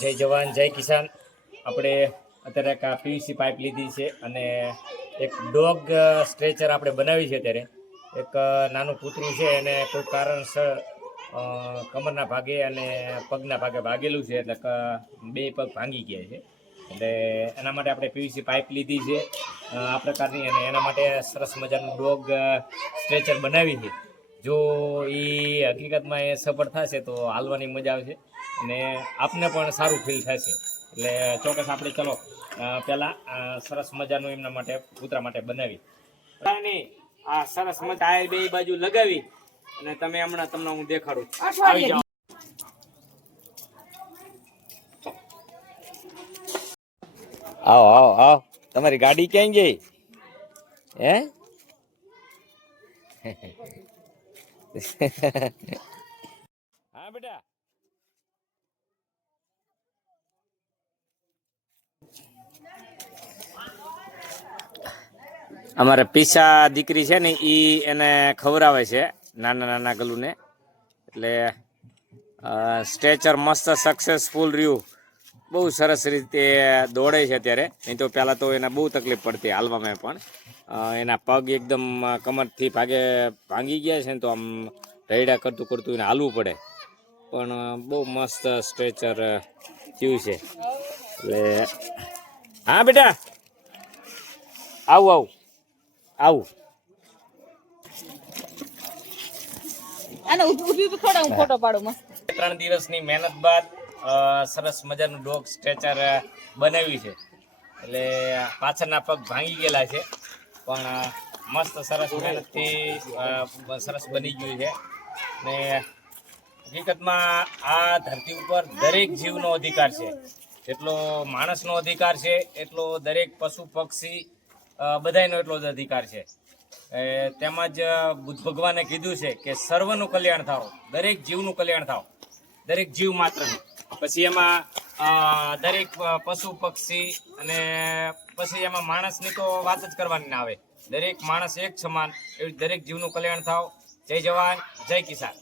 જય જવાન જય કિસાન. આપણે અત્યારે એક પીવીસી પાઇપ લીધી છે અને એક ડોગ સ્ટ્રેચર આપણે બનાવી છે. અત્યારે એક નાનું કૂતરું છે એને કોઈ કારણસર કમરના ભાગે અને પગના ભાગે ભાગેલું છે, એટલે બે પગ ભાંગી ગયા છે. એટલે એના માટે આપણે પીવીસી પાઇપ લીધી છે આ પ્રકારની, અને એના માટે સરસ મજાનું ડોગ સ્ટ્રેચર બનાવી છે. જો એ હકીકતમાં એ સફળ થશે તો હાલવાની મજા આવશે અને આપને પણ સારું ફીલ થશે. એટલે ચોક્કસ આપણે ચલો પહેલાં સરસ મજાનું એમના માટે કૂતરા માટે બનાવી આ સરસ મજા આ બે બાજુ લગાવી અને તમે હમણાં તમને હું દેખાડું. આવી જાઓ. આવો આવો આવો. તમારી ગાડી ક્યાં ગઈ? હે હા બેટા. અમારે પીસા દીકરી છે ને એને ખવડાવે છે નાના નાના ગલુને. એટલે સ્ટ્રેચર મસ્ત સક્સેસફુલ રહ્યું, બહુ સરસ રીતે દોડે છે અત્યારે. નહીં તો પહેલાં તો એને બહુ તકલીફ પડતી હાલવામાં, પણ એના પગ એકદમ કમરથી ભાંગી ગયા છે ને, તો આમ રૈડા કરતું કરતું એને હાલવું પડે. પણ બહુ મસ્ત સ્ટ્રેચર થયું છે. એટલે હા બેટા આવું આવું આવું. ફોટો પાડો મસ્ત. 3 દિવસની મહેનત બાદ સરસ મજાનું ડોગ સ્ટ્રેચર બનાવ્યું છે. એટલે પાછળના પગ ભાંગી ગયેલા છે, પણ મસ્ત સરસ મહેનતથી સરસ બની ગયું છે. ને હકીકતમાં આ ધરતી ઉપર દરેક જીવનો અધિકાર છે. જેટલો માણસનો અધિકાર છે એટલો દરેક પશુ પક્ષી બધાયનો એટલો જ અધિકાર છે. તેમજ બુદ્ધ ભગવાને કીધું છે કે સર્વનું કલ્યાણ થાવ, દરેક જીવનું કલ્યાણ થાવ, દરેક જીવ માત્રનું. પછી એમાં દરેક પશુ પક્ષી અને પછી એમાં માણસની તો વાત જ કરવાની ના આવે. દરેક માણસ એક સમાન, એવી દરેક જીવનું કલ્યાણ થાવ. જય જવાન જય કિસાન.